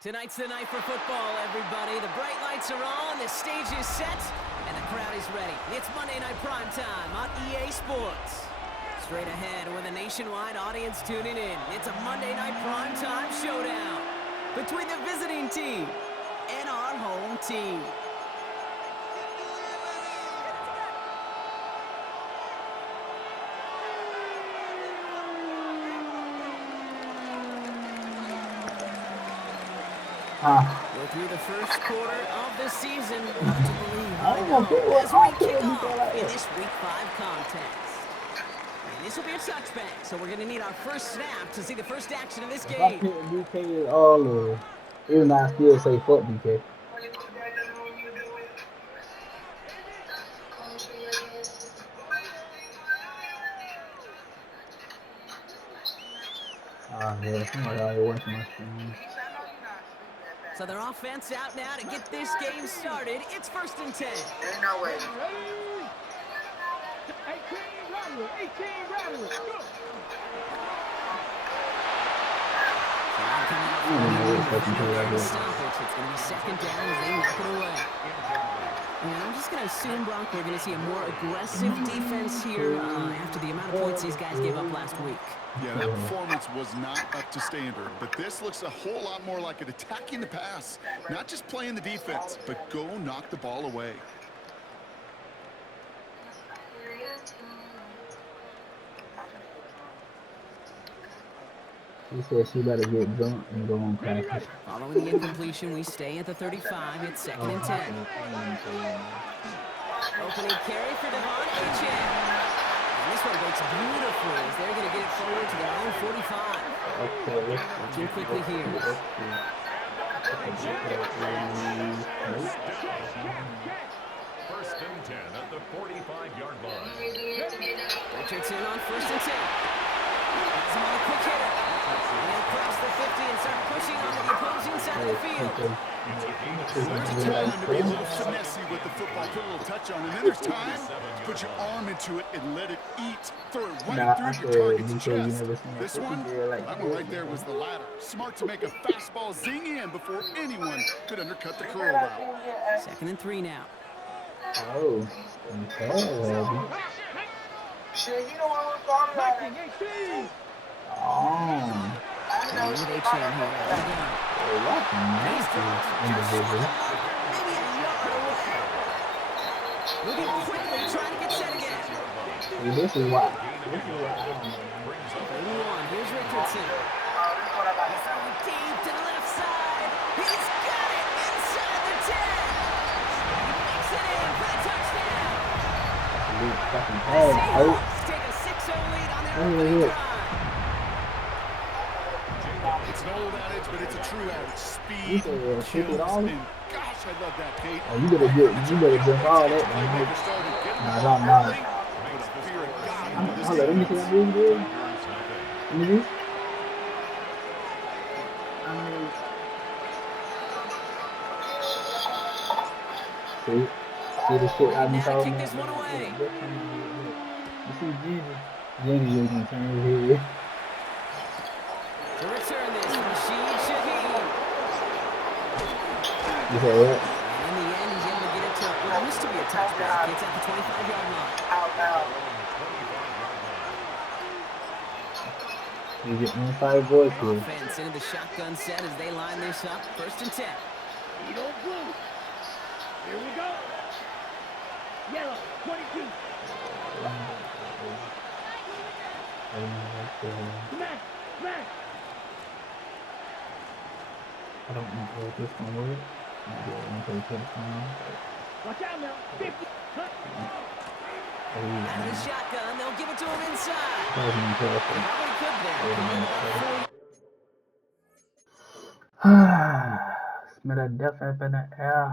Tonight's the night for football, everybody. The bright lights are on, the stage is set, and the crowd is ready. It's Monday Night Primetime on EA Sports. Straight ahead with a nationwide audience tuning in. It's a Monday Night Primetime showdown between the visiting team and our home team. We're through the first quarter of the season. Hard to believe, I know, as we kick off in this Week 5 contest. And this will be a touchback, so we're going to need our first snap to see the first action of this game. I pick DK is all of, even though I still say fuck DK. Yeah, somebody already watching my stream. So their offense out now to get this game started. It's 1st and 10. Ain't no way. 18 rattle, 18 rattle, go! It's going to be 2nd down as they knock it away. And I'm just going to assume, Brock, we're going to see a more aggressive defense here after the amount of points these guys gave up last week. Yeah, that performance was not up to standard, but this looks a whole lot more like it attacking the pass. Not just playing the defense, but go knock the ball away. She said she better get drunk and go on practice. Following the incompletion, we stay at the 35. It's 2nd and 10. Opening carry for Devon Achane. And this one breaks beautifully as they're going to get it forward to their own 45. Okay. Working quickly here. 1st and 10 at the 45-yard line. Richardson on 1st and 10. Has him on a quick hitter. And they'll cross the 50 and start pushing onto the opposing side of the field. There's time to be a little finessey with the football, put a little touch on it. And then there's time to put your arm into it and let it eat. Throw it right through your target's chest. This one, that one right there was the latter. Smart to make a fastball zing in before anyone could undercut the curl route. 2nd and 3 now. Oh, okay. Shit, you know what I'm talking about. 18! Oh. And with Achane here. That's nasty individual. Maybe a yard away. Moving quickly, trying to get set again. See, this is why. This is why I don't know. 31, here's Richardson. He's throwing deep to the left side. He's got it inside the 10. He makes it in for the touchdown. Fucking The bad. Seahawks take a 6-0 lead on their opening drive. It's an old adage, but it's a true adage. You Speed can ship it kills. all? And gosh, I love that, Kate. Oh, you better drink all that. Nah, nah. Hold on, let me see that movie, dude. Let me see. See the shit I be talking Kick this one away. You see Jesus? Jenny using turn his head. To return this, Rashid Shaheed. You said what? And in the end, he's able to get it to what used to be a touchback. It's at the 25-yard line. You get inside voice here. Offense into the shotgun set as they line this up. 1st and 10. You don't blue. Here we go. Yellow, 22. Smack. I don't know what this one was. Watch out now. 50. Cut. Out of the shotgun, they'll give it to him inside. Probably could there. Smell that death up in the air.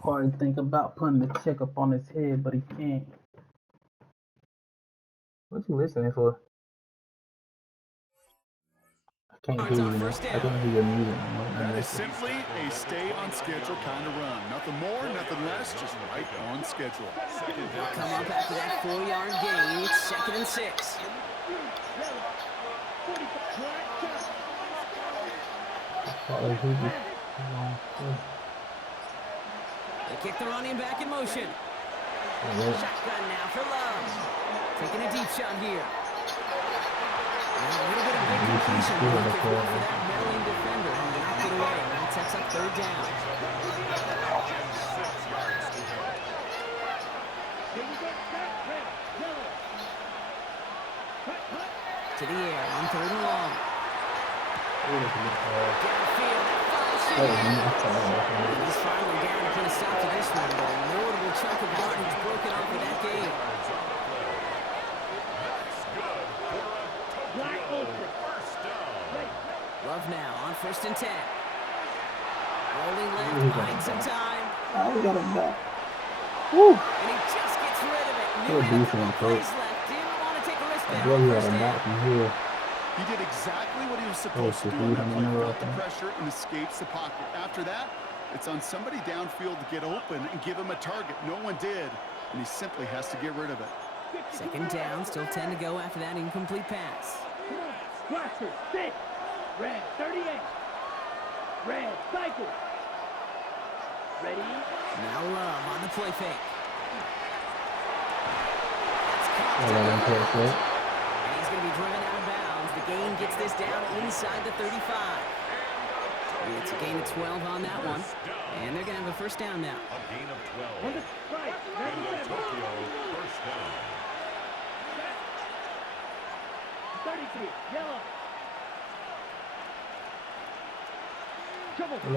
Corey think about putting the check up on his head, but he can't. What you listening for? I can't hear you. I can't hear your music. That is simply a stay on schedule kind of run. Nothing more, nothing less, just right on schedule. Come up after that 4-yard gain. It's 2nd and 6. Probably he just They kick the running back in motion. Shotgun now for Love. Taking a deep shot here. And a little bit of big completion. Looking for that Maryland defender who knocked it away. And that sets up third down. To the air on third and long. Downfield at 5. He's finally down to put a stop to this one, but a notable chunk of yardage broken off of that game. Love now on 1st and 10. Rolling left, buying some time. Oh, we got him back. Woo! And he just gets rid of it. Knew he had a couple plays left. Didn't want to take a risk there on first down. He did exactly what he was supposed to do on that play. Felt the pressure and escapes the pocket. After that, it's on somebody downfield to get open and give him a target. No one did, and he simply has to get rid of it. Second down, still 10 to go after that incomplete pass. Cluster, 6. Red, 38. Red, cycle. Ready? Now Love on the play fake. And he's going to be driven out of bounds. The gain gets this down inside the 35. It's a gain of 12 on that one. And they're going to have a first down now. A gain of 12. On the strike, Tokyo, first down. 33, yellow. Trouble, 38.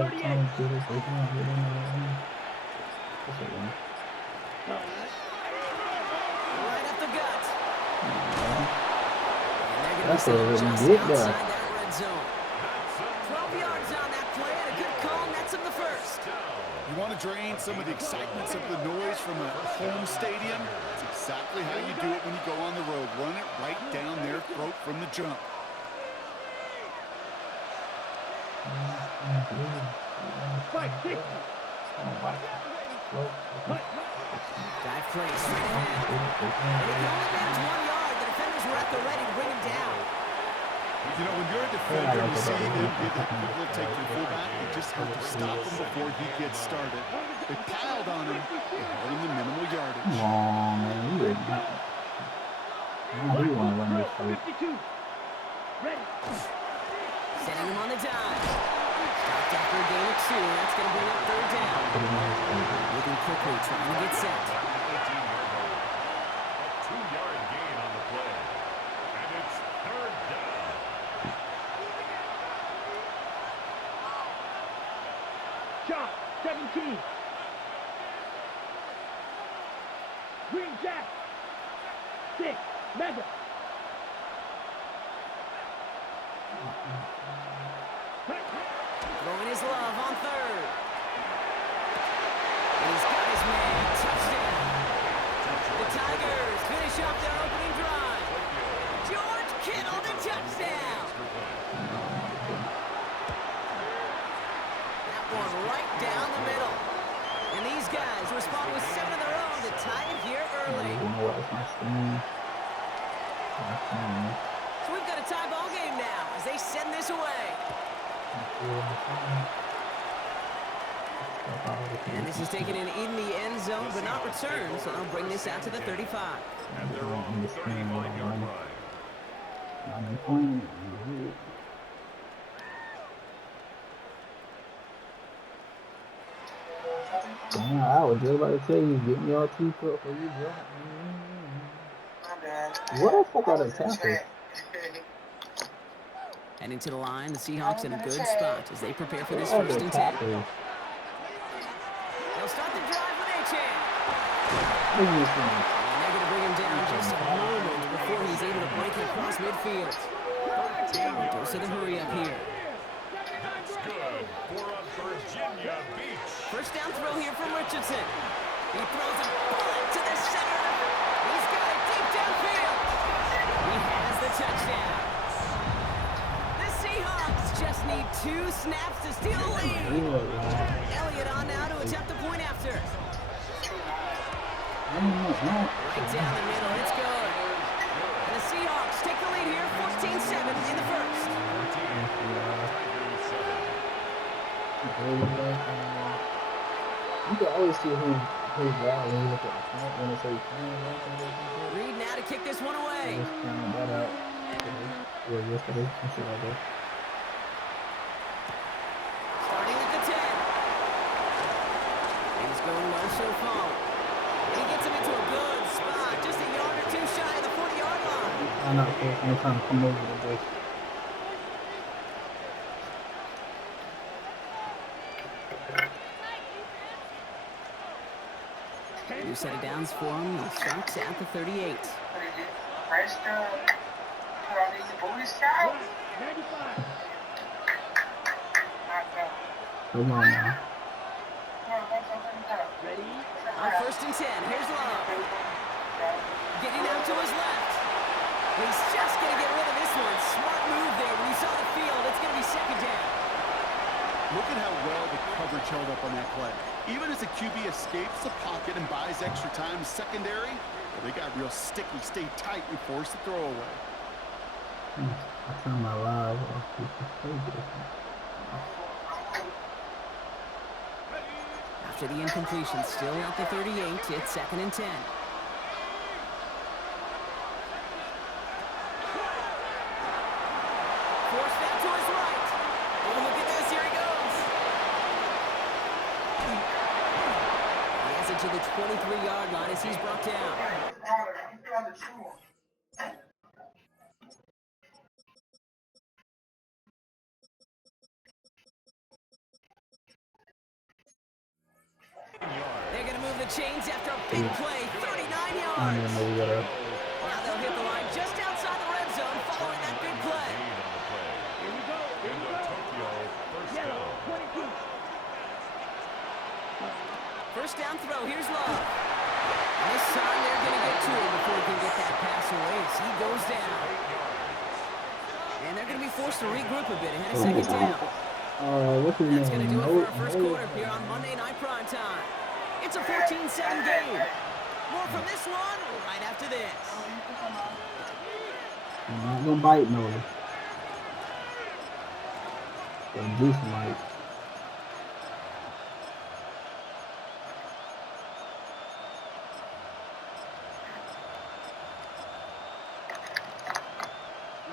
Right up the gut. And they're going to be set just outside that red zone. 12 yards on that play and a good call nets him the first. You want to drain some of the excitement, some of the noise from a home stadium? It's exactly how you do it when you go on the road. Run it right down their throat from the jump. Fight, 60. Dive play straight ahead. And he can only manage 1 yard. The defenders were at the ready to bring him down. You know, when you're a defender, you see them give that quick take to the fullback. You just have to stop him before he gets started. They piled on him. They held him to minimal yardage. Come on, man. You ready? You want to run this fight. 52. Ready. Setting him on the dive. Stopped after a gain of 2. That's going to bring up third down. Moving quickly, trying to get set. 2-yard gain on the play. And it's third down. Shot, 17. Green Jack. 6, Mega. Throwing his love on third. And he's got his man. Touchdown. The Tigers finish off their opening drive. George Kittle to touchdown. That one right down the middle. And these guys respond with 7 of their own to tie it here early. So we've got a tie ball game now as they send this away. And this is taken in the end zone, but not returned, so they'll bring this out to the 35. And they're on the 35-yard line. I was just about to tell you, get me all teacup for you, bro. My bad. What the fuck are the tackles? Heading to the line, the Seahawks in a good spot as they prepare for this first and 10. They'll start the drive with Achane. And they're going to bring him down just a moment before he's able to break it across midfield. Dose of the hurry up here. That's good for a Virginia Beach. First down throw here from Richardson. He throws a bullet to the center. He's got it deep downfield. He has the touchdown. The Seahawks just need 2 snaps to steal the lead. Elliott on now to attempt the point after. Right down the middle, it's good. And the Seahawks take the lead here, 14-7 in the first. You can always see who's wild when you look at the front when it says playing. Reed now to kick this one away. Just found that out yesterday, some shit like that. Starting at the 10. He's going well so far. And he gets him into a good spot, just a yard or two shy of the 40-yard line. I'm not sure if I'm trying to come over the base. New set of downs for him. He starts at the 38. Fresh stuff. Put on these booty scouts. 95. Come on now. Ready? On 1st and 10, here's Love. Getting out to his left. He's just going to get rid of this one. Smart move there. When he saw the field, it's going to be 2nd down. Look at how well the coverage held up on that play. Even as the QB escapes the pocket and buys extra time secondary, well, they got real sticky, stayed tight, and forced the throw away. I turned my live off. After the incompletion, still at the 38, it's 2nd and 10. Forced out to his right. Oh, look at this. Here he goes. He has it to the 23-yard line as he's brought down. They're going to move the chains after a big play, 39 yards. Now they'll hit the line just outside the red zone following that big play. Here we go. Here we go. Yellow, 22. First down throw, here's Love. And this time they're going to get to him before he can get that pass away as he goes down. And they're going to be forced to regroup a bit ahead of 2nd down. What's his name? That's going to do it for our first quarter here on Monday Night Primetime. It's a 14-7 game. More from this one right after this. I'm not gonna bite no. But this might.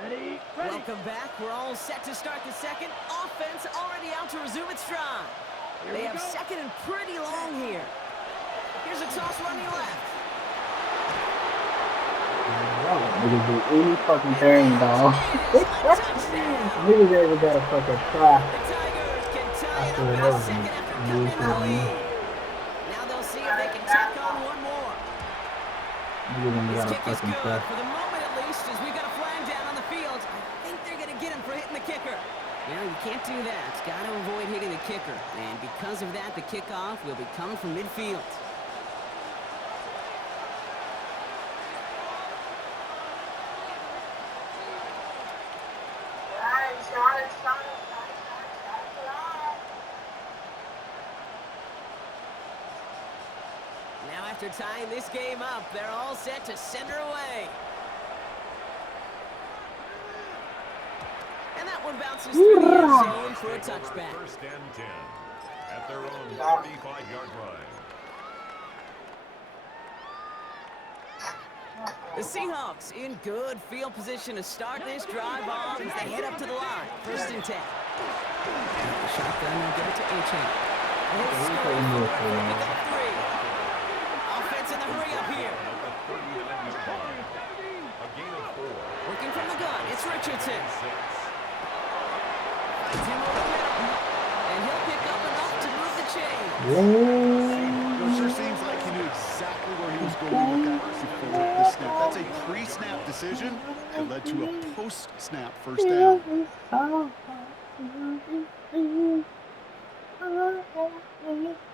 Ready? Welcome back. We're all set to start the second. Offense already out to resume its stride. They have 2nd and pretty long here. Here's a toss running left. Niggas do any fucking thing, dog. Niggas ever got a fucking try. The Tigers can tie it up in a second after coming in the lead. Now they'll see if they can tack on one more. This kick is good, for the moment at least, as we've got a flag down on the field. I think they're going to get him for hitting the kicker. Well, you can't do that. Got to avoid hitting the kicker. And because of that, the kickoff will be coming from midfield. Now after tying this game up, they're all set to send her away. And that one bounces through the end zone for a touchback. 1st and 10 at their own 35-yard line. The Seahawks in good field position to start this drive off as they head up to the line. 1st and 10. The shotgun will give it to A-Chain. He'll scurry forward for a pick up 3. Offense in the hurry up here. A gain of 4. Working from the gun, it's Richardson. Finds him over the middle. And he'll pick up enough to move the chain. It sure seems like he knew exactly where he was going with that before the snap. That's a pre-snap decision that led to a post-snap first down.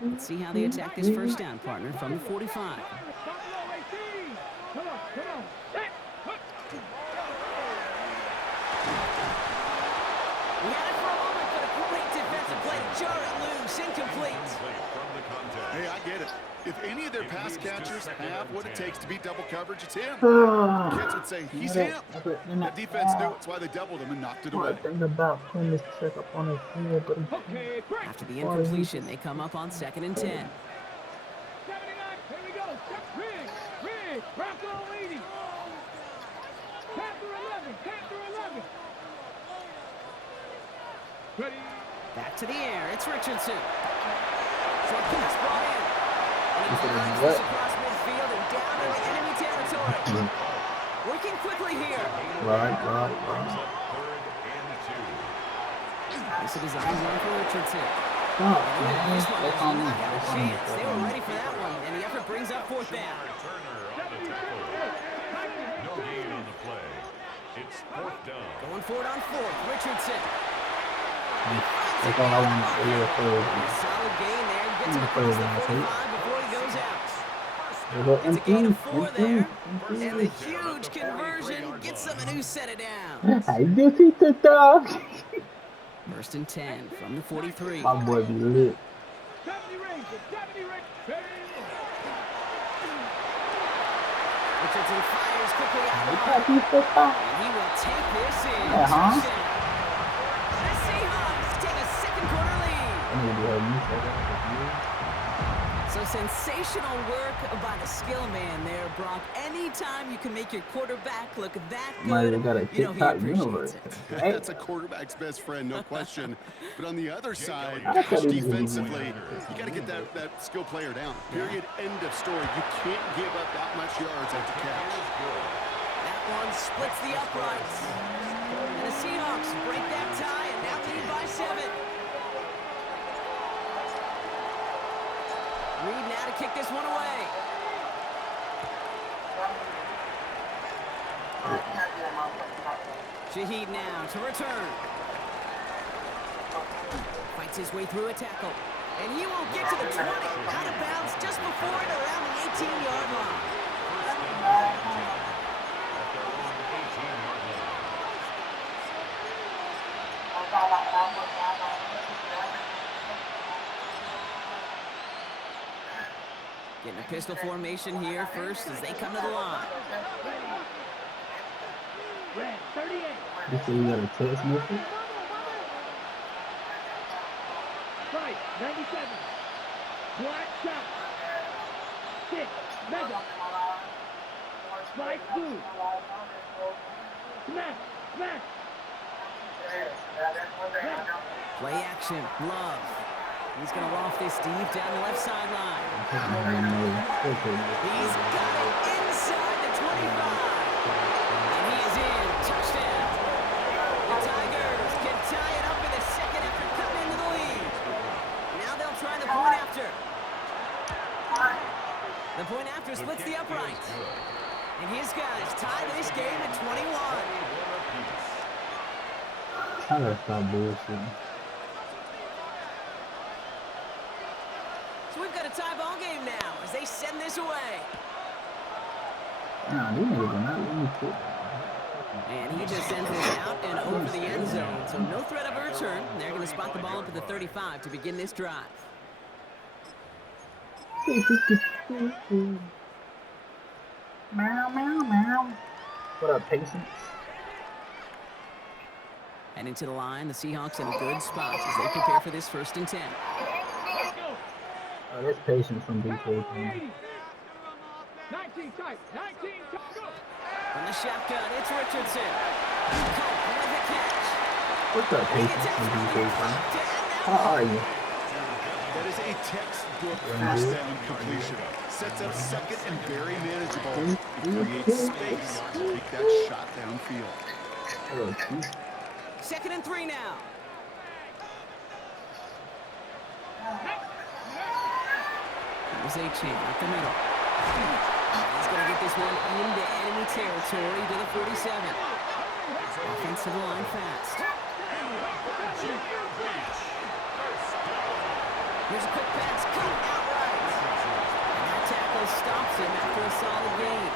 Let's see how they attack this first down, partner, from the 45. Come on, come on. We had it for a moment, but a great defensive play to jar it loose. Incomplete. From the contest. Hey, I get it. If any of their pass catchers have what it takes to beat double coverage, it's him. Kids would say, he's him. That defense knew it. That's why they doubled him and knocked it away. Think about putting this check up on his head, but Okay, break. After the incompletion, they come up on 2nd and 10. 79, here we go. Rig, wrap on leading. Panther 11. Ready. Back to the air. It's Richardson. Short pass brought in. And he fires this across midfield and down into enemy territory. Working quickly here. Right. Third and 2. It's a design run for Richardson. Oh, This one that's is on me. not a That's on me. chance. They were ready for that one, and the effort brings up 4th down. Turner on the tackle. No gain on the play. It's 4th down. Going for it on 4th. Richardson. That's all I want to do. Solid gain there. Gets him across the 45 before he goes out. It's a gain of 4 there. And the huge conversion gets them a new set it down. I do see the dog. 1st and 10 from the 43. My boy be lit. 70 range. Richardson fires quickly out Look wide. at these stuff. And he will take this in. Uh-huh. Touchdown. The Seahawks take a 2nd quarter lead. I need to have you say that. So sensational work by the skill man there, Brock. Anytime you can make your quarterback look that Might good, have got a you know he TikTok appreciates universe. it. Right? That's a quarterback's best friend, no question. But on the other side, I thought he was defensively, you got to get that skill player down. Period. End of story. You can't give up that much yards after catch. That one splits the uprights. And the Seahawks break that tie and now lead by 7. Reed now to kick this one away. Shaheed now to return. Fights his way through a tackle. And he will get to the 20. Out of bounds just before it around the 18-yard line. Getting a pistol formation here first as they come to the line. Red, 38. You say you got a text message? Right, 97. Black shot. 6. Mega. Spike blue. Smash. Play action. Love. He's going to loft this deep down the left sideline. He's got it inside the 25. And he is in. Touchdown. The Tigers can tie it up in the 2nd after coming into the lead. Now they'll try the point after. The point after splits the uprights. And his guys tie this game at 21. I gotta stop bullshitting. So we've got a tie ball game now as they send this away. Nah, these niggas are not let me quit. And he just sends this out and over the end zone. So no threat of a return. They're going to spot the ball up at the 35 to begin this drive. Meow. What up, patience? And into the line, the Seahawks in a good spot as they prepare for this 1st and 10. Oh, that's patience from BK. 19 tight, go! From the shotgun, it's Richardson. Cope with the catch. What's up, patience from BK? How are you? That is a textbook first down completion. Sets up 2nd and very manageable. It creates space to take that shot downfield. Hello, Chief. 2nd and 3 now. There's a chain up the middle. He's going to get this one into enemy territory to the 47. Offensive line fast. Here's a quick pass, cut outright. And that tackle stops him after a solid gain.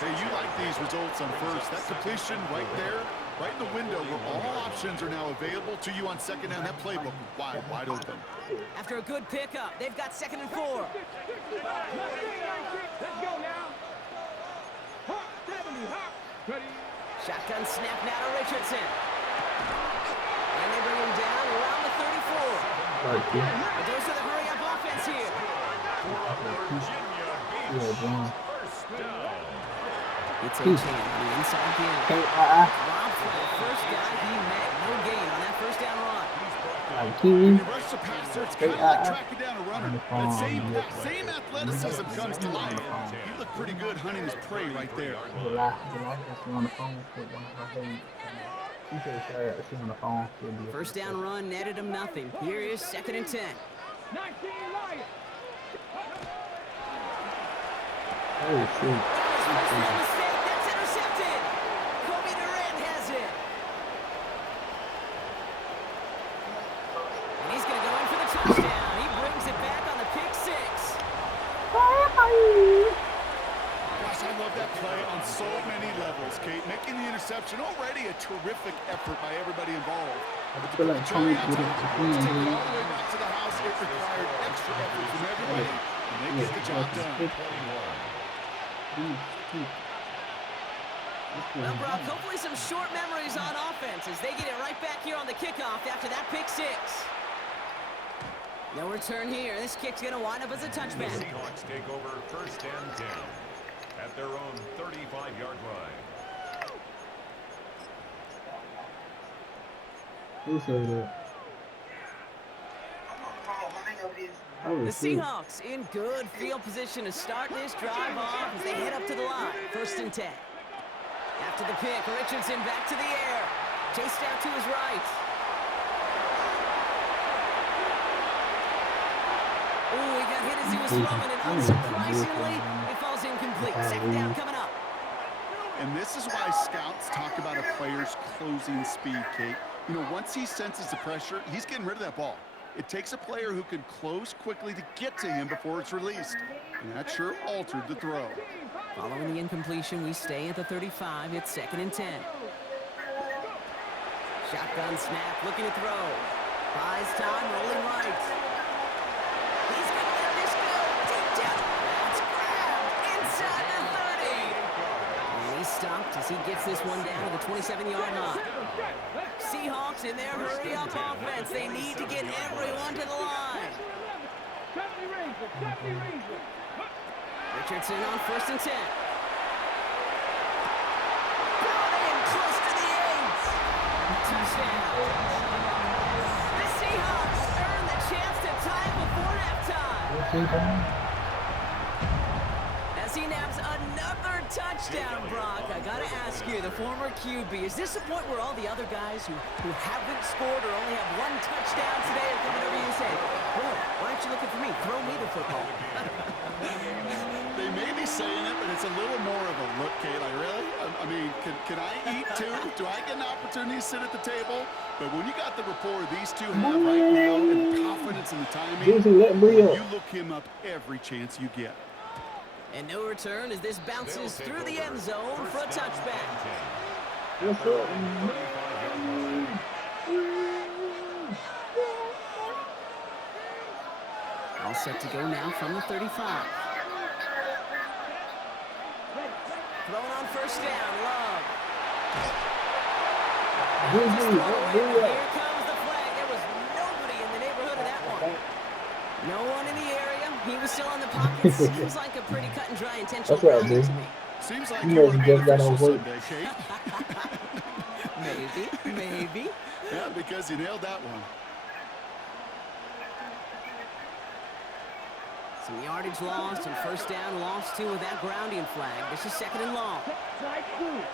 Hey, you like these results on first. That completion right there, Right in the window where all options are now available to you on second down. That playbook wide open. After a good pickup, they've got 2nd and 4. Let's go now. Hop, 70, hop. Ready. Shotgun snap now to Richardson. And they bring him down around the 34. But those are the hurry-up offense here. First down. It's a chance on the inside game. Rob Flair, first guy he met. No gain on that first down run. When you rush the passer, it's kind of like tracking down a runner. That same athleticism comes to life. He looked pretty good hunting his prey right there. First down run netted him nothing. Here is 2nd and 10. 19 Lions. Oh, shoot. First down mistake. That's intercepted. Kobe Durant has it. And he's going to go in for the touchdown. He brings it back on the pick 6. Gosh, I love that play on so many levels, Kate. Making the interception, already a terrific effort by everybody involved. I feel like Tony did it to Take it all the way back to the house. It required extra effort from everybody, and they get the job done. Well, Brock, hopefully some short memories on offense as they get it right back here on the kickoff after that pick 6. No return here. This kick's going to wind up as a touchback. The Seahawks take over 1st and 10 at their own 35-yard line. Who said that? The Seahawks in good field position to start this drive off as they head up to the line. 1st and 10. After the pick, Richardson back to the air. Chased out to his right. Ooh, he got hit as he was throwing, and unsurprisingly, it falls incomplete. 2nd down coming up. And this is why scouts talk about a player's closing speed, Kate. You know, once he senses the pressure, he's getting rid of that ball. It takes a player who can close quickly to get to him before it's released. And that sure altered the throw. Following the incompletion, we stay at the 35. It's 2nd and 10. Shotgun snap, looking to throw. Buys time, rolling right. He's going to let this go. Deep down. That's grabbed inside the 30. And he's stopped as he gets this one down to the 27-yard line. Seahawks in their hurry-up offense. They need to get everyone to the line. Richardson on 1st and 10. Brought in close to the 8. Touchdown. The Seahawks earn the chance to tie before halftime. As he naps another touchdown, Brock, I gotta ask you, the former QB, is this the point where all the other guys who haven't scored or only have one touchdown today are coming over you and saying, "Boy, why aren't you looking for me? Throw me the football." They may be saying it, but it's a little more of a look, Kate. Like, really? I mean, can I eat too? Do I get an opportunity to sit at the table? But when you got the rapport these two have right now and confidence in the timing, you look him up every chance you get. And no return as this bounces through the end zone for a touchback. What's up? All set to go now from the 35. Throwing on 1st down, Love. Here comes the flag. There was nobody in the neighborhood of that one. No one in the area. He was still in the pocket. Seems like a pretty cut and dry intentional That's right, penalty dude. to me. Seems like You you know, want to you be just got official on Sunday, Kate. Maybe. Yeah, because you nailed that one. Some yardage lost and 1st down lost too with that grounding flag. This is 2nd and long. Strike 2.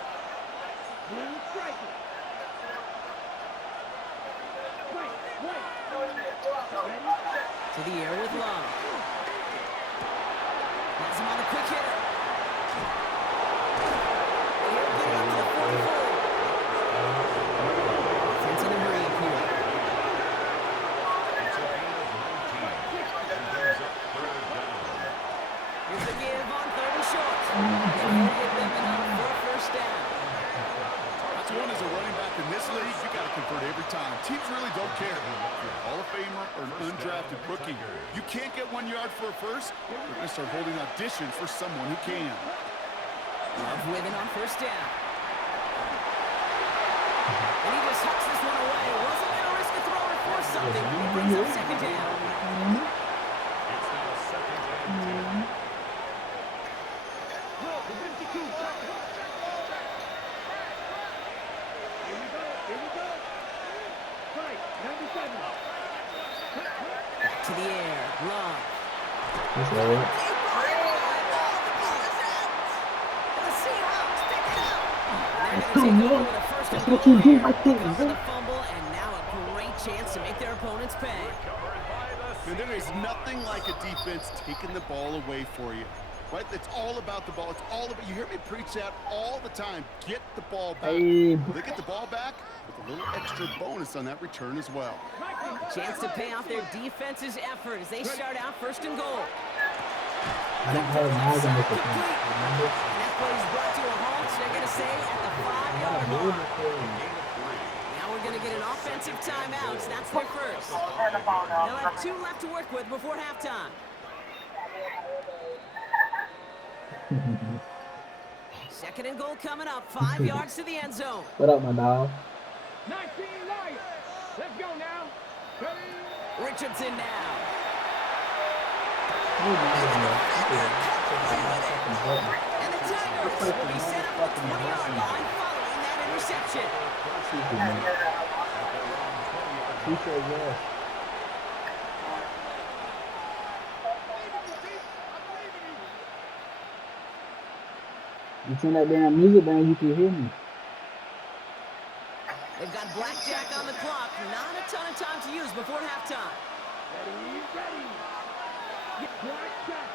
Strike it. To the air with Love. Has him on a quick hitter. He'll get it up to the 44. Offense in a hurry up here. Here's the give on 3rd and short. And he'll get them enough for a 1st down. That's one as a running back. undrafted rookie. You can't get 1 yard for a first, we're going to start holding auditions for someone who can. Love with it on first down. And he just hucks this one away. Wasn't going to risk a throw or force something. It brings up second down. It's now second and 10. Look, the 52. Here we go. Right, 97. Back to the air. Love. That's all right. The Seahawks pick it up. And Let's they're go, going to take over man. with a first and That's what goal you do here. right there, Recover man. the fumble, and now a great chance to make their opponents pay. Covered by the And there is nothing like a defense taking the ball away for you. Right? It's all about the ball. It's all about, you hear me preach that all the time. Get the ball back. Hey. They get the ball back with a little extra bonus on that return as well. Chance to pay off their defense's effort as they start out first and goal. I didn't have Madden with the Complete. remember? And that play is brought to a halt, so they're going to say at the 5-yard mark. Now we're going to get an offensive timeout. So that's their first. Turn the phone off. They'll have 2 left to work with before halftime. Second and goal coming up, 5 yards to the end zone. What up, my dog? 19 Lions. Let's go now. Richardson now. Oh, And the Tigers will be set up at the 20-yard line following that interception. He said yes. You turn that damn music down, you can hear me. They've got blackjack on the clock. Not a ton of time to use before halftime. Ready. Get blackjack.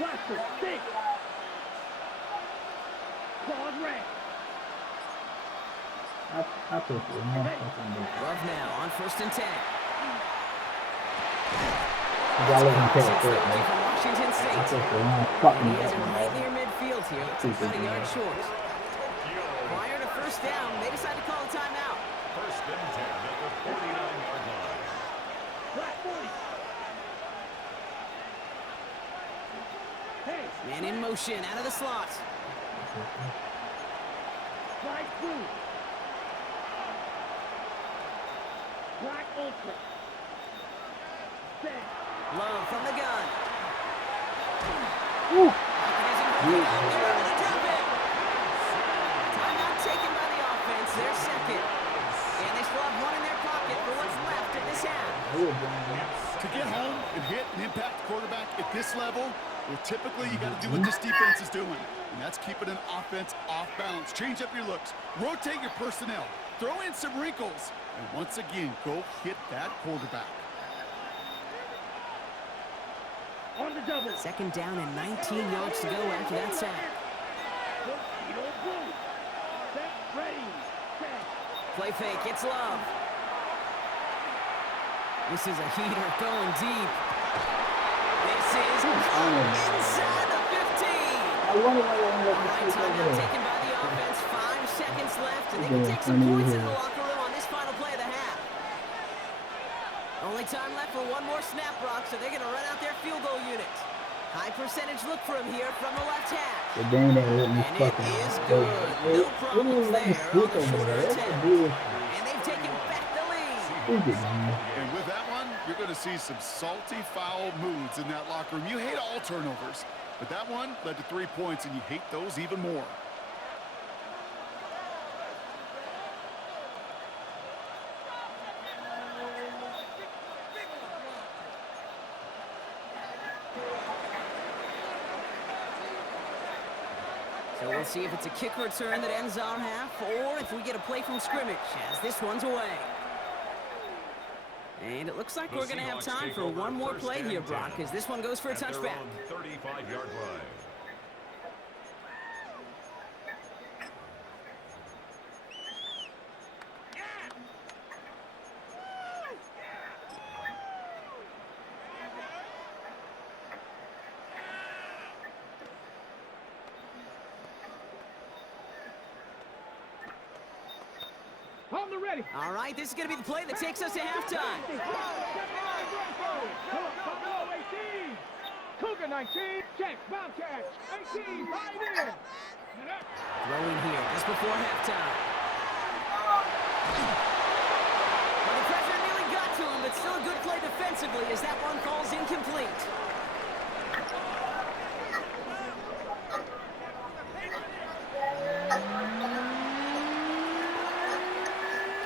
Blaster, stick. Claws red. I put it in my fucking book. Love now on first and 10. You gotta let him catch Six that, rookie man. from Washington I State. put the wrong And fucking he has it button, right man. near midfield here. It's about a yard short. Prior to first down, they decide to call a timeout. First and 10 at the 49-yard line. Black 40. Hey, Man in motion out of the slot. black blue. Black ultra. Set. Love from the gun. Woo. Timeout taken by the offense. Their second. And they still have one in their pocket for what's left of this half. To get home and hit and impact the quarterback at this level, well, typically you got to do what this defense is doing, and that's keeping an offense off balance. Change up your looks, rotate your personnel, throw in some wrinkles, and once again, go hit that quarterback. On the double. Second down and 19 yards to go after that sack. Torpedo blue. Set, ready. Set. Play fake, it's Love. This is a heater going deep. This is inside the 15. I wonder why they ended up All with right, this over timeout there. taken by the offense. 5 seconds left, and they Yeah, can take some I knew points he in the was. locker room on this final play of the half. Only time left for one more snap, Brock, so they're going to run out their field goal unit. High percentage look for him here from the left hash. The game didn't let me And it fucking is go. good. It No problems didn't let me there switch on the over shorter there. That's the attempt. bullshit. And they've taken back the lead. Stupid, man. And with that one, you're going to see some salty, foul moods in that locker room. You hate all turnovers, but that one led to 3 points, and you hate those even more. So we'll see if it's a kick return that ends our half, or if we get a play from scrimmage, as this one's away. And it looks like The we're going to have Seahawks time take for over one more first play and here, 10 Brock, as this one goes for a at their touchback. own 35-yard line. On the ready. All right, this is going to be the play that takes us to halftime. Cougar 19, check, Bobcat, 18, right in. Throwing here just before halftime. Well, the pressure nearly got to him, but still a good play defensively as that one falls incomplete.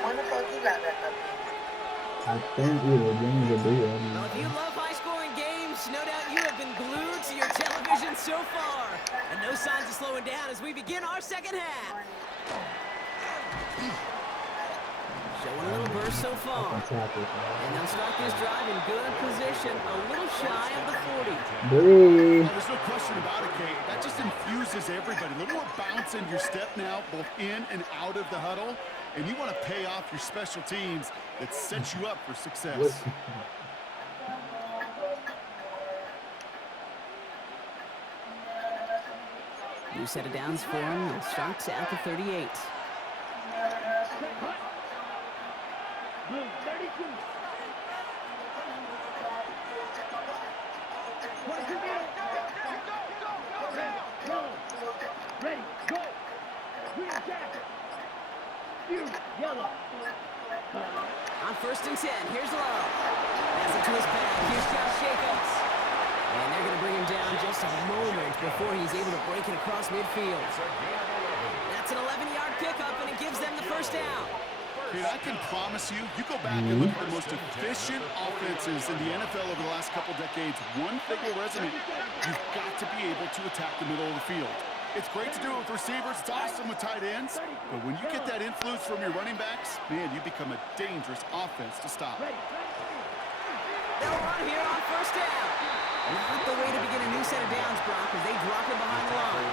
When the fuck you got that up? I think either James or Leo. Well, if you love high-scoring games, no doubt you have been glued to your television so far. And no signs of slowing down as we begin our second half. Showing a little burst so far. And they'll start this drive in good position, a little shy of the 40. Bree. There's no question about it, Kate. That just infuses everybody. A little more bounce in your step now, both in and out of the huddle. And you want to pay off your special teams that sets you up for success. New set of downs for him. It starts at the 38. Blue 32. Ready, go. Green jacket. You, yellow. On 1st and 10, here's Love. Pass it to his back. Here's Josh Jacobs. And they're going to bring him down just a moment before he's able to break it across midfield. That's an 11-yard pickup, and it gives them the first down. Kate, I can promise you, you go back and look at the most efficient offenses in the NFL over the last couple decades, one thing will resonate. You've got to be able to attack the middle of the field. It's great to do it with receivers. It's awesome with tight ends. But when you get that influence from your running backs, man, you become a dangerous offense to stop. They'll run here on 1st down. Not the way to begin a new set of downs, Brock, as they drop him behind the line.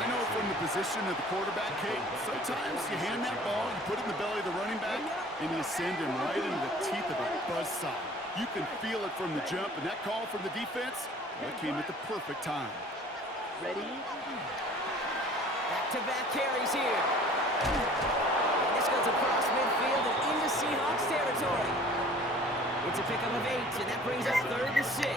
I know from the position of the quarterback, Kate, sometimes you hand that ball, you put it in the belly of the running back, and you send him right into the teeth of a buzzsaw. You can feel it from the jump, and that call from the defense, that came at the perfect time. Ready? Back-to-back carries here. And this goes across midfield and into Seahawks territory. It's a pickup of 8, and that brings us 3rd and 6.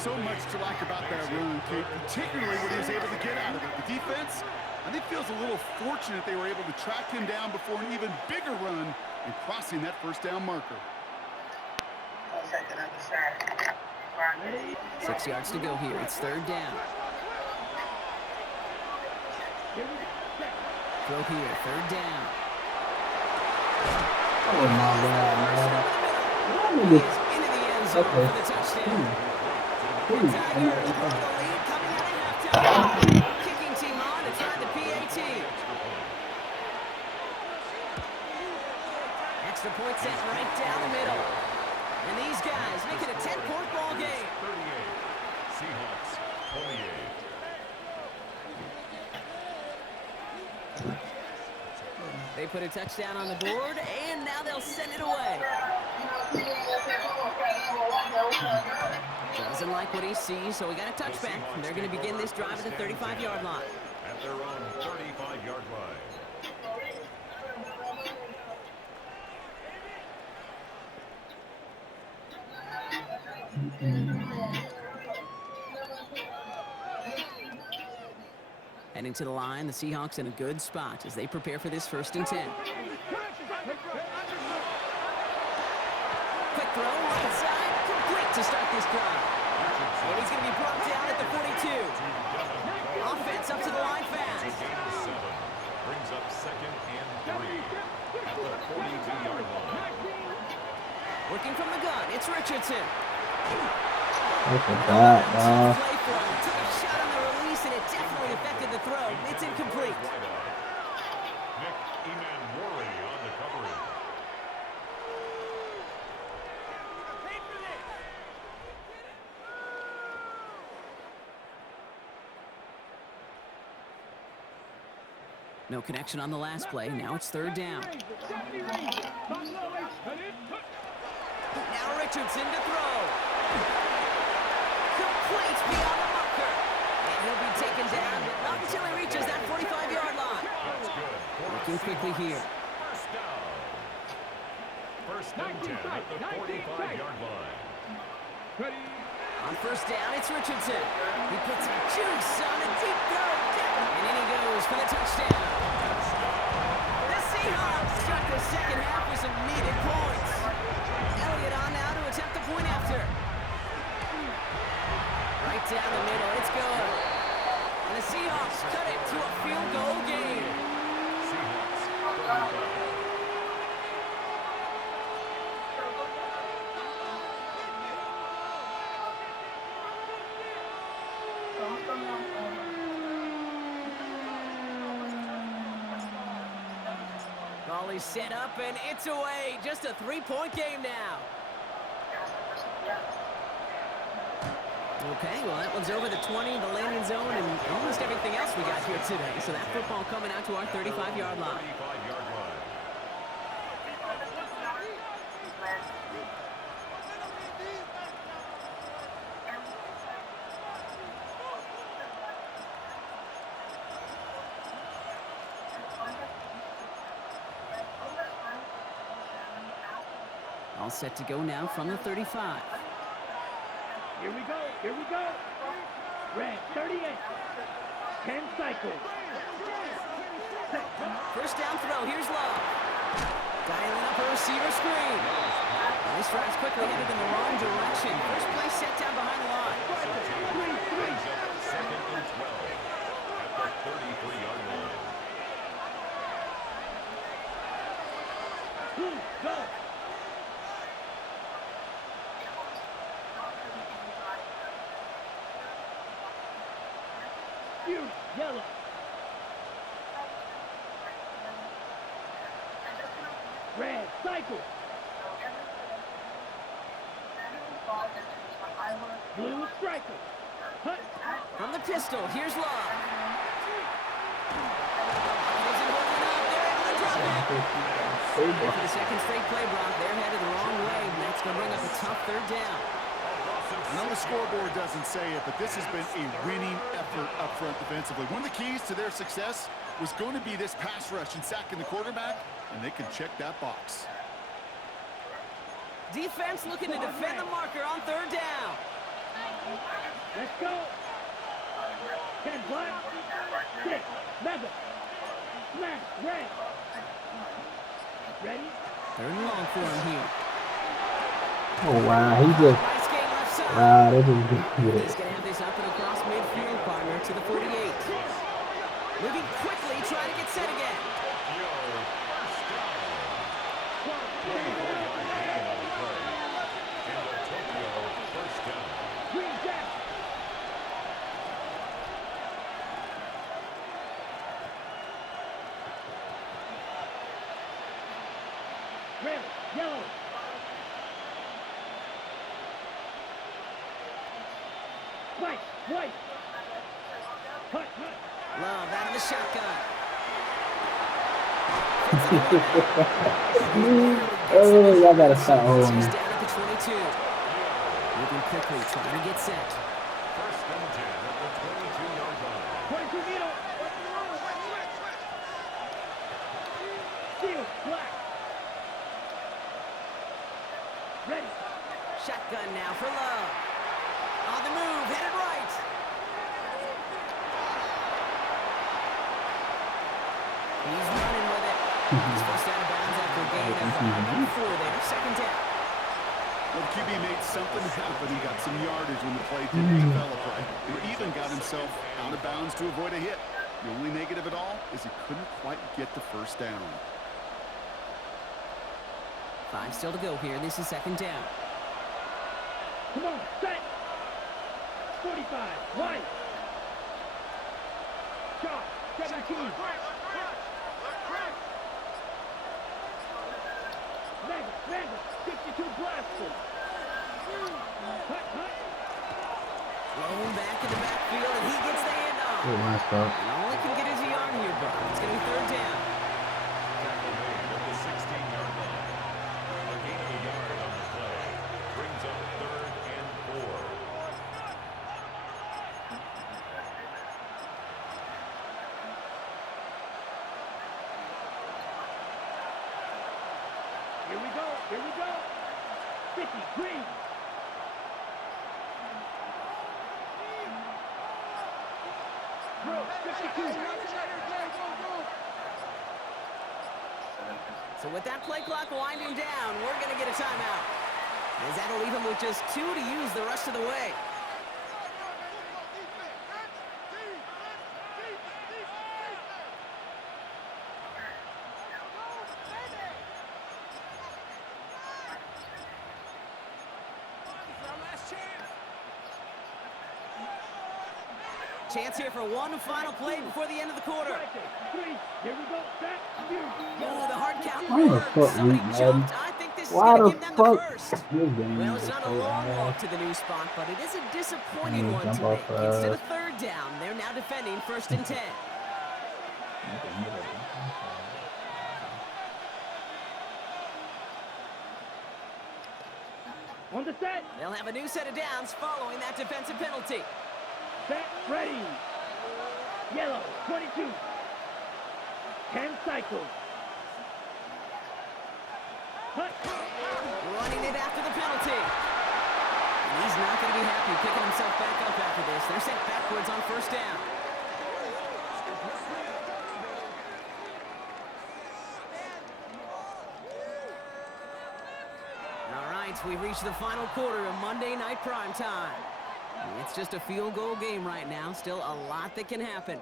So much to like about that run, Kate, particularly when he was able to get out of it. The defense, I think, feels a little fortunate they were able to track him down before an even bigger run and crossing that 1st down marker. 6 yards to go here. It's 3rd down. Throw here, 3rd down. Oh my God, man. Into the end zone for the touchdown. Ooh. Kicking team on to try the PAT. Extra point set right down the middle. And these guys make it a 10-point ball game. 38. Seahawks, 28. They put a touchdown on the board, and now they'll send it away. Doesn't like what he sees, so we got a touchback. And they're going to begin this drive at the 35-yard line. At their own 35-yard line. Heading to the line, the Seahawks in a good spot as they prepare for this 1st and 10. Quick throw, right side, complete to start this drive. And he's going to be brought down at the 42. Offense up to the line fast. Brings up 2nd and 3 at the 42-yard line. Working from the gun, it's Richardson. Look at that, dog. Play for him. Took a shot on the release, and it definitely affected the throw. It's incomplete. Nick Emanwari on the coverage. No connection on the last play. Now it's 3rd down. Now Richardson to throw. Complete beyond the marker. And he'll be taken down, but not until he reaches that 45-yard line. That's good. The Working quickly here. First down. First and 10 at the 45-yard line. Ready. On first down, it's Richardson. He puts a juice on a deep throw. And in he goes for the touchdown. The Seahawks got the second half with some needed points. Elliott on now to attempt the point after. Right down the middle, it's good. And the Seahawks cut it to a field goal game. Seahawks. Ball is set up and it's away. Just a 3-point game now. Okay, well, that one's over the 20, the landing zone, and almost everything else we got here today. So that football coming out to our 35-yard line. 35-yard line. All set to go now from the 35. Here we go. Here we go. Red 38. 10 cycles. First down throw. Here's Love. Dialing up a receiver screen. This drive's quickly headed in the wrong direction. First play set down behind the line. Second and 12 at the 33-yard line. Go. Yellow. Red, cycle. Blue, striker. Hut. From the pistol, here's Love. Isn't holding up. They're able to drop it. For the second straight play, Brock, they're headed the wrong way, and that's going to bring up a tough third down. I know the scoreboard doesn't say it, but this has been a winning effort up front defensively. One of the keys to their success was going to be this pass rush and sacking the quarterback, and they can check that box. Defense looking to defend the marker on third down. Let's go. 10 black. 6. Mega. Smash. Red. Ready? Third and long for him here. Oh, wow. He just... Nice game left side. Wow, that was good. He's going to have this up and across midfield, partner, to the 48. Moving quickly, trying to get set again. Green Jack. Red. Yellow. White. White. Hut. Hut. Love out of the shotgun. Oh, y'all gotta stop holding He's me. down at the 22. Moving quickly, trying to get set. First and 10 at the 22-yard line. 22 middle. Steel. Black. Ready. Shotgun now for Love. On the move, headed right. He's running with it. He's forced out of bounds after a gain of 4 there. Second down. Well, the QB made something happen. He got some yardage when the play didn't develop right. He even got himself out of bounds to avoid a hit. The only negative at all is he couldn't quite get the first down. 5 still to go here. This is second down. Come on. Set. 45. White. Chop. 17. Mega. 62 blaster. Hut. Hut. Rolling back in the backfield, and he gets the handoff. Oh, my stuff. And all he can get is a yard here, bro. It's going to be third down. Tackle made at the 16-yard line. A gain of a yard on the play. Brings up third and 4. Here we go. 50, green. Bro, 52. So with that play clock winding down, we're going to get a timeout. As that'll leave him with just 2 to use the rest of the way. Chance here for one final play before the end of the quarter. 3, here we go. Back, Oh, the hard count. Why the fuck Somebody weak, man? jumped. I think this is Why going to the give them the fuck first. this game Well, is it's not a so long walk ass? to the new spot, but it is a disappointing one Jump to off make. Instead of third down, they're now defending 1st and 10. on the set. They'll have a new set of downs following that defensive penalty. Set, ready. Yellow, 22. 10 cycles. Cut. Running it after the penalty. And he's not going to be happy picking himself back up after this. They're sent backwards on 1st down. All right, we've reached the final quarter of Monday Night Primetime. It's just a field goal game right now. Still a lot that can happen.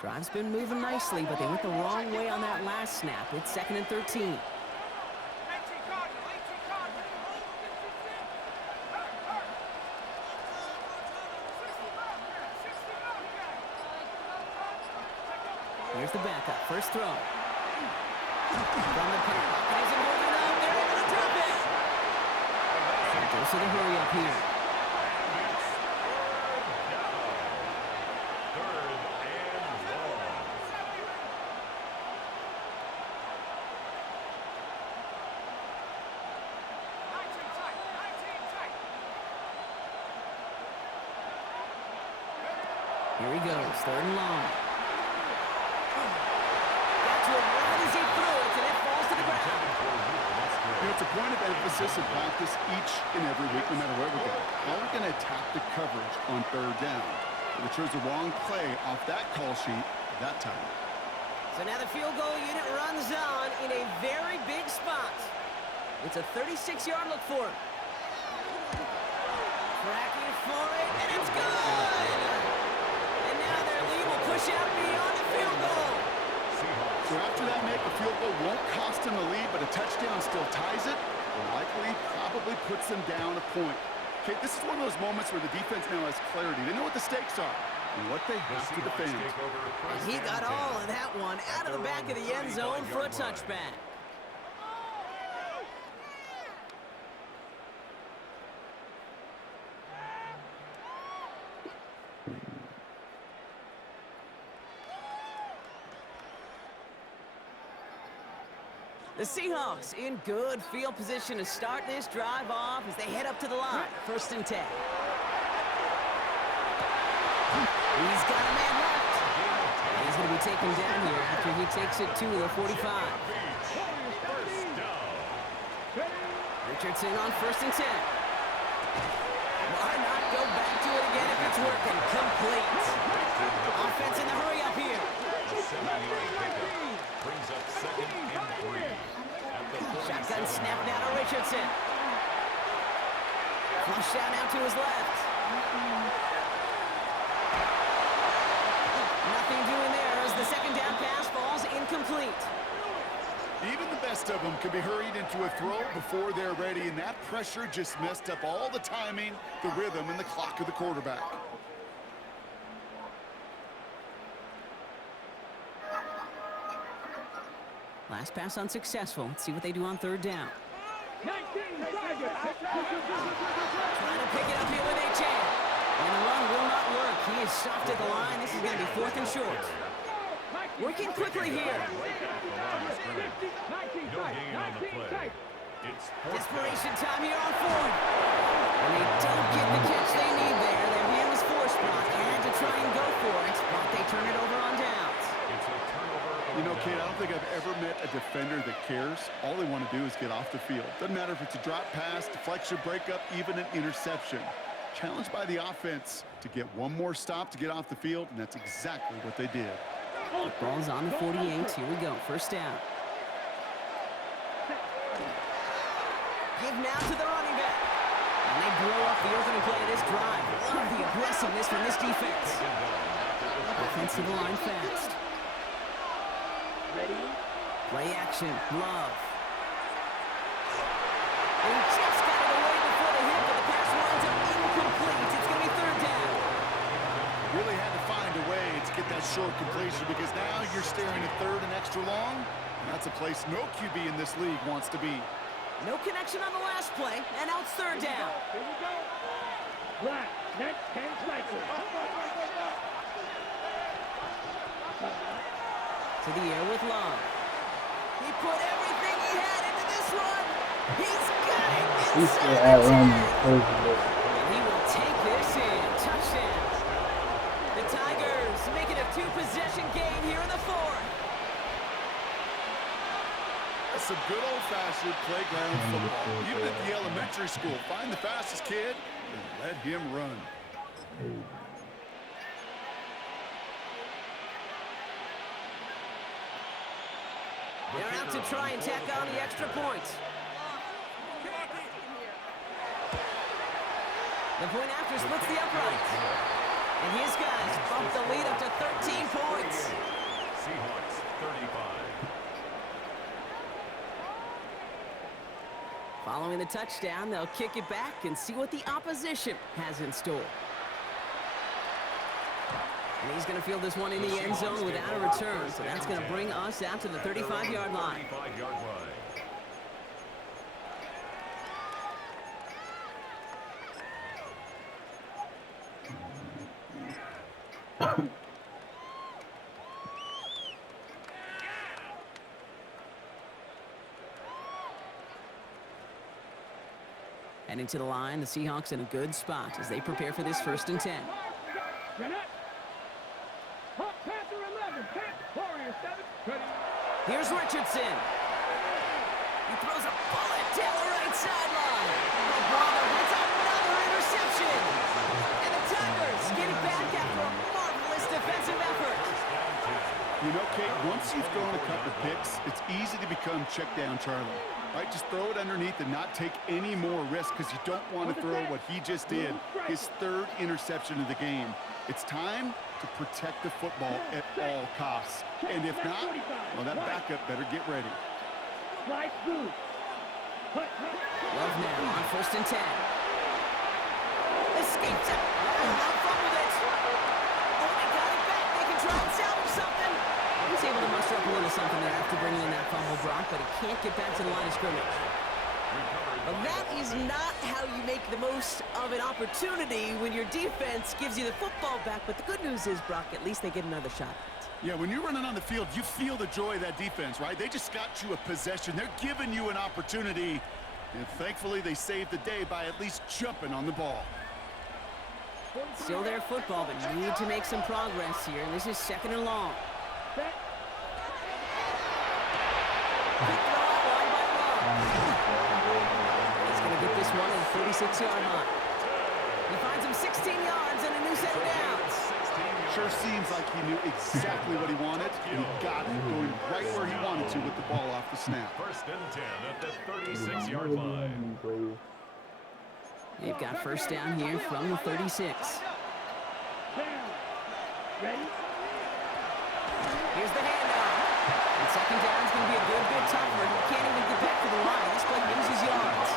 Drive's been moving nicely, but they went the wrong way on that last snap. It's 2nd and 13. Here's the backup. First throw. From the pocket, isn't holding up. They're able to drop it. So it goes to the hurry up here. Here he goes, 3rd and long. Got to him right as he threw it, and it falls to the ground. It's a point of emphasis in practice each and every week, no matter where we go. How are we going to attack the coverage on 3rd down? We chose the wrong play off that call sheet that time. So now the field goal unit runs on in a very big spot. It's a 36-yard look for him. Tracking for it, and it's good! And now their lead will push out beyond the field goal. So after that make, a field goal won't cost them the lead, but a touchdown still ties it, or likely probably puts them down a point. Okay, this is one of those moments where the defense now has clarity. They know what the stakes are and what they have to defend. And he got all of that one out of the back of the end zone for a touchback. The Seahawks in good field position to start this drive off as they head up to the line. 1st and 10. He's got a man left. He's going to be taken down here after he takes it to the 45. Richardson on 1st and 10. Why not go back to it again if it's working? Complete. Offense in the hurry up here. Brings up 2nd and 3. Shotgun snap now to Richardson. Flush out now to his left. Nothing doing there as the 2nd down pass falls incomplete. Even the best of them can be hurried into a throw before they're ready, and that pressure just messed up all the timing, the rhythm, and the clock of the quarterback. Last pass unsuccessful. Let's see what they do on 3rd down. 19, Trying to pick it up here with a chance. And the run will not He is soft at the line. This is going to be 4th and short. Working quickly here. No gain on the play. It's Desperation time here on 4th. And they don't get the catch they need there. Their hand was forced. Brock had to try and go for it, but they turn it over on downs. It's a turnover. You know, Kate, I don't think I've ever met a defender that cares. All they want to do is get off the field. Doesn't matter if it's a drop pass, deflection, breakup, even an interception. Challenged by the offense to get one more stop to get off the field, and that's exactly what they did. The ball's on the 48. Here we go. First down. Give now to the running back. And they blow up the opening play of this drive. Love the aggressiveness from this defense. Offense to the line fast. Ready? Play action. Love. And he just got it away before the hit, but the pass winds up incomplete. It's going to be 3rd down. Really had to find a way to get that short completion because now you're staring at 3rd and extra long. And that's a place no QB in this league wants to be. No connection on the last play, and now it's 3rd down. Here we go. Black, net, 10 cycles. To the air with Love. He put everything he had into this one. He's got it. He's Inside still the outrunning 10. the crazy. And he will take this in. Touchdown. The Tigers make it a 2-possession game here in the 4th. That's some good old-fashioned playground football. Even at the elementary school, find the fastest kid and let him run. They're out to try and tack on the extra points. The point after splits the uprights. And his guys bump the lead up to 13 points. Seahawks 35. Following the touchdown, they'll kick it back and see what the opposition has in store. And he's going to field this one in the end zone without a return. So that's going to bring us out to the 35-yard line. 35-yard line. Heading to the line, the Seahawks in a good spot as they prepare for this 1st and 10. Here's Richardson. He throws a bullet down the right sideline. Brother hits another interception. And the Tigers get it back after a marvelous defensive effort. You know, Kate, once you've thrown a couple picks, it's easy to become check down Charlie. Right, just throw it underneath and not take any more risk because you don't want to throw what he just did, his 3rd interception of the game. It's time to protect the football at all costs. And if not, well, that backup better get ready. Love now on 1st and 10. Escapes it. Fumbled it. Oh, they got it back. They can try and salvage something. He's able to muster up a little something there after bringing in that fumble, Brock, but he can't get back to the line of scrimmage. Well, that is not how you make the most of an opportunity when your defense gives you the football back. But the good news is, Brock, at least they get another shot. Yeah, when you're running on the field, you feel the joy of that defense, right? They just got you a possession. They're giving you an opportunity. And thankfully, they saved the day by at least jumping on the ball. Still their football, but need to make some progress here. And this is 2nd and long. Quick throw out wide by Love. He's going to get this one at the 36-yard line. He finds him 16 yards and a new set of downs. Sure seems like he knew exactly what he wanted, and he got it, going right where he wanted to with the ball off the snap. 1st and 10 at the 36-yard line. They've got 1st down here from the 36. Ready? Here's the handoff. And 2nd down is going to be a good bit tougher. He can't even get back to the line. This play loses yards.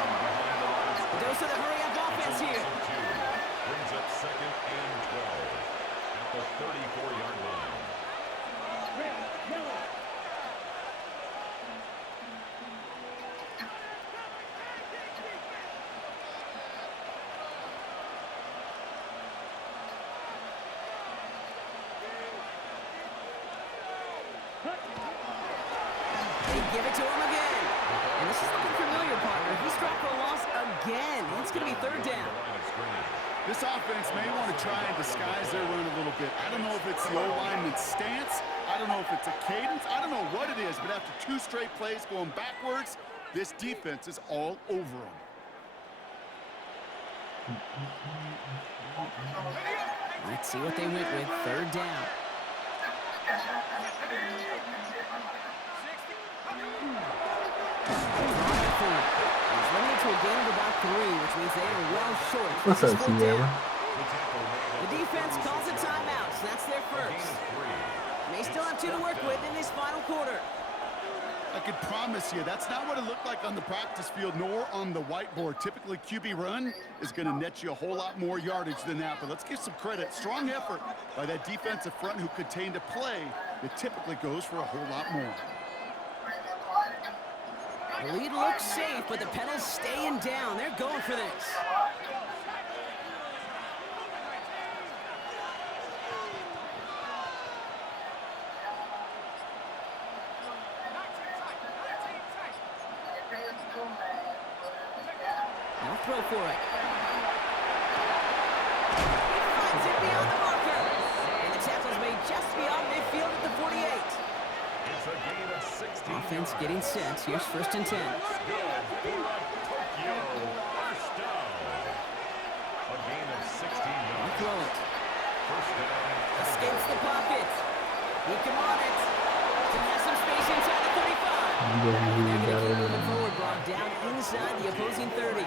The dose of the hurry-up offense here. Brings up 2nd and 12 at the 34-yard line. give it to him again. And this is looking familiar, partner. He's dropped for a loss again. It's going to be third down. This offense may want to try and disguise their run a little bit. I don't know if it's the O-lineman's stance. I don't know if it's a cadence. I don't know what it is, but after 2 straight plays going backwards, this defense is all over them. Let's see what they went with. Third down. He's limited to a gain of about 3, which means they are well short. What's up, Sierra? The defense calls a timeout, so that's their first. They still have 2 to work with in this final quarter. I could promise you that's not what it looked like on the practice field nor on the whiteboard. Typically, QB run is going to net you a whole lot more yardage than that. But let's give some credit. Strong effort by that defensive front who contained a play that typically goes for a whole lot more. The lead looks safe, but the pedals staying down. They're going for this. Now throw for it. He finds it beyond the marker. And the tackle's made just beyond midfield at the 48. It's a gain of 16. Offense getting set. Here's first and 10. Tokyo, first down. A gain of 16 I'll yards. throw it. First down. Escapes the pocket. He can on it. He has some space inside the 35. They're going to keep moving forward, brought down inside the opposing 30.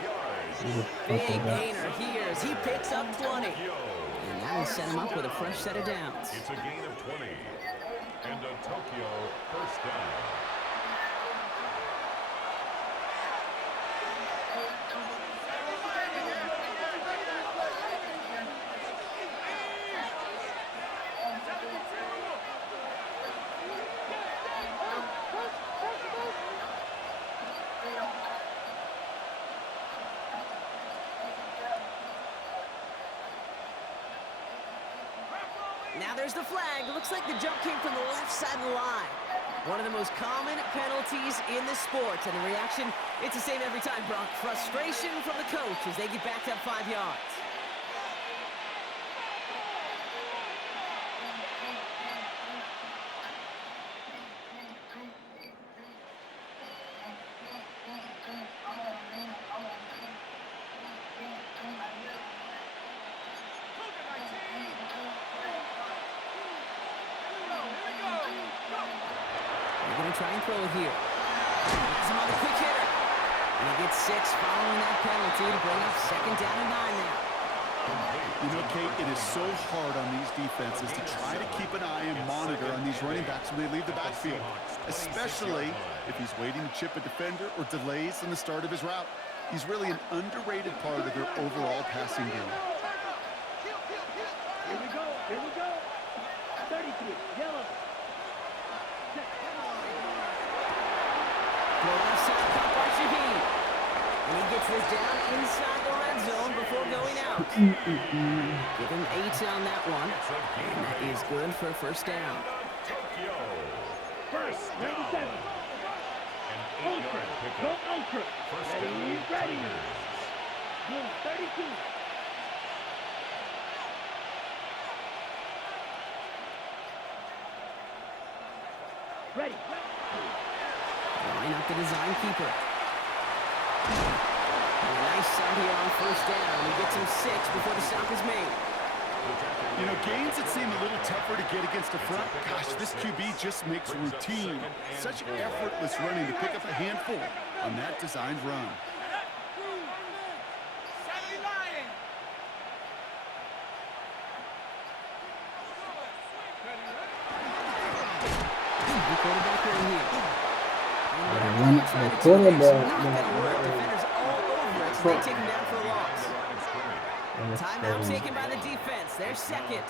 Big gainer here as he picks up 20. And that will set him up with a fresh set of downs. It's a gain of 20. And a Tokyo first down. Now there's the flag. Looks like the jump came from the left side of the line. One of the most common penalties in the sport. And the reaction, it's the same every time, Brock. Frustration from the coach as they get backed up 5 yards. Try and throw it here. He's him on the quick hitter. And he gets 6 following that penalty to bring up second down and 9 now. You know, Kate, it is so hard on these defenses to try to keep an eye and monitor on these running backs when they leave the backfield, especially if he's waiting to chip a defender or delays in the start of his route. He's really an underrated part of their overall passing game. Here we go. Here we go. 33. Yellow. Left side caught by Shaheen. And he gets this down inside the red zone before going out. Give him 8 on that one. And that is good for a first down. Tokyo. First, 97. Ultra. Go ultra. First Ready, down. ready. Tigers. Blue 32. Ready. Line up the design keeper. And a nice set here on first down. He gets him 6 before the stop is made. You know, gains that seem a little tougher to get against the front. Gosh, this QB just makes routine. Such effortless running to pick up a handful on that designed run. Quarterback in here. The quarterback. Defenders all over it, so they take him down for a loss. Timeout taken by the defense. They're second.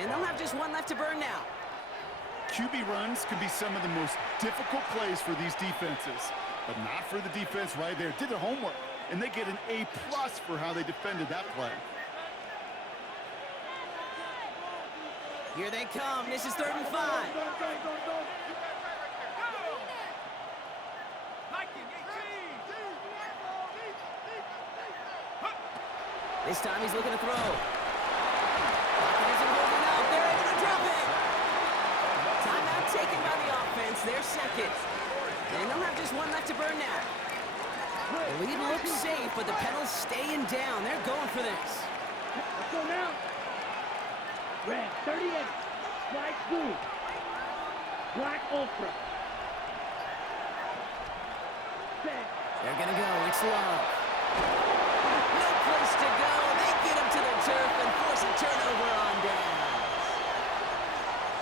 And they'll have just 1 left to burn now. QB runs can be some of the most difficult plays for these defenses, but not for the defense right there. Did their homework, and they get an A+ for how they defended that play. Here they come. This is 3rd and 5. This time he's looking to throw. Pocket isn't holding up. They're able to drop it. Timeout taken by the offense. They're second. And they'll have just one left to burn now. The lead looks safe, but the pedals staying down. They're going for this. Let's go now. Red, 38. White, blue. Black, ultra. Set. They're going to go. It's Love. No place to go. They get him to the turf and force a turnover on downs.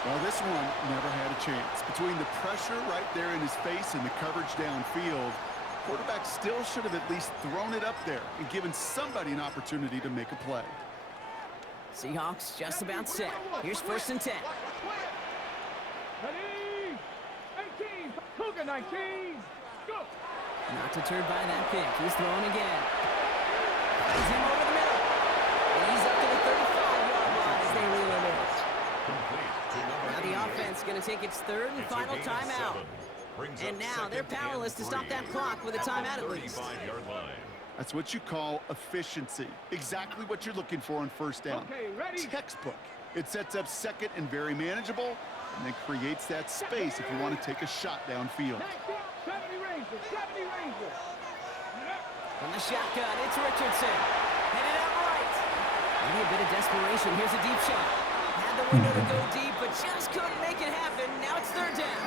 Well, this one never had a chance. Between the pressure right there in his face and the coverage downfield, quarterback still should have at least thrown it up there and given somebody an opportunity to make a play. Seahawks just about set. Here's 1st and 10. Ready? 18. Cougar 19. Go. Not deterred by that pick. He's throwing again. Finds him over the middle. And he's up to the 35-yard line as they reel him in. Now the offense going to take its 3rd and final timeout. And now they're powerless to stop that clock with a timeout at least. That's what you call efficiency. Exactly what you're looking for on 1st down. Okay, ready? Textbook. It sets up 2nd and very manageable, and then creates that space if you want to take a shot downfield. 70 Ranger, 70 Ranger. From the shotgun, it's Richardson. Headed out right. Maybe a bit of desperation. Here's a deep shot. Had the window to go deep, but just couldn't make it happen. Now it's 3rd down.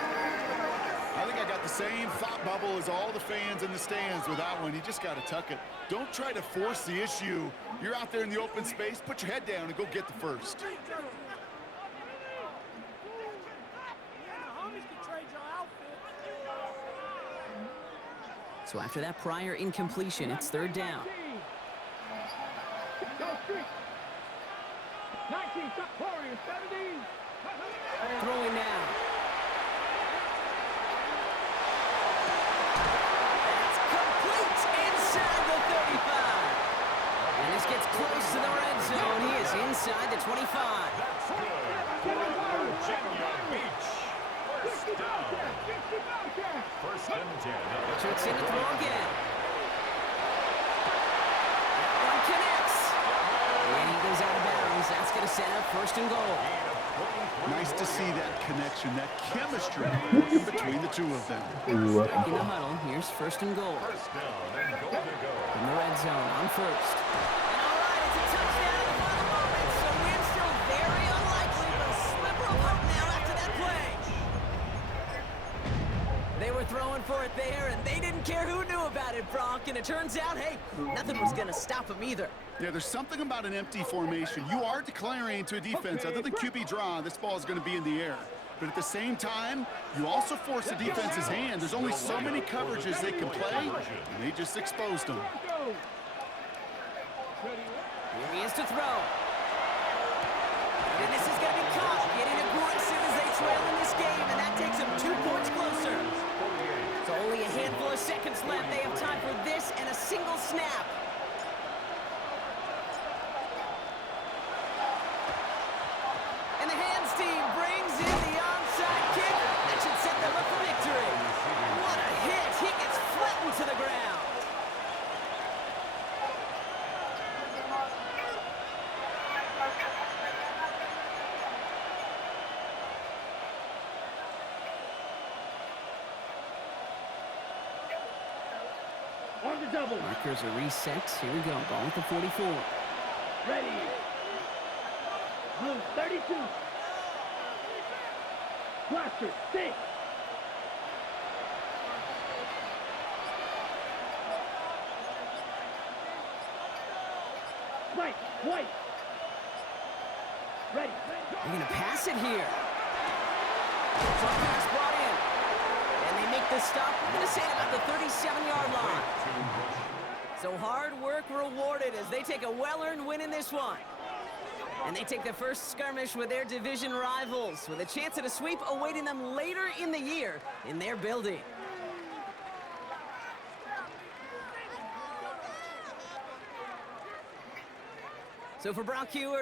I think I got the same thought bubble as all the fans in the stands with that one. You just got to tuck it. Don't try to force the issue. You're out there in the open space. Put your head down and go get the first. So after that prior incompletion, it's 3rd down. 19, Warriors, 70. Throwing now. That's complete inside the 35. And this gets close to the red zone. He is inside the 25. That's good for Virginia Beach. 1st down. 1st and 10. Richardson to throw again. That one connects. And he goes out of bounds. That's going to set up 1st and goal. Nice to see that connection, that chemistry working between the two of them. Back in the huddle. Here's 1st and goal. 1st down and goal to go. In the red zone on 1st. And all right, it's a touchdown in the final moments. So win still very unlikely, but a sliver of hope now after that play. They were throwing for it there, and they didn't care who knew about it, Bronk. And it turns out, hey, nothing was going to stop them either. Yeah, there's something about an empty formation. You are declaring to a defense, other than QB draw, this ball is going to be in the air. But at the same time, you also force the defense's hand. There's only so many coverages they can play, and they just exposed them. Here he is to throw. And this is going to be caught, getting aggressive as they trail in this game, and that takes them 2 points closer. So only a handful of seconds left. They have time for this and a single snap. And the hands team brings in the onside kick. That should set them up for victory. What a hit. He gets flattened to the ground. On the double. Markers are reset. Here we go. Ball at the 44. Ready. Blue, 32. Blaster, 6. White, white. Ready. They're going to pass it here. Short pass brought in. And they make the stop. I'm going to say it about the 37-yard line. So hard work rewarded as they take a well-earned win in this one. And they take the first skirmish with their division rivals, with a chance at a sweep awaiting them later in the year in their building. So for Brock Hewer,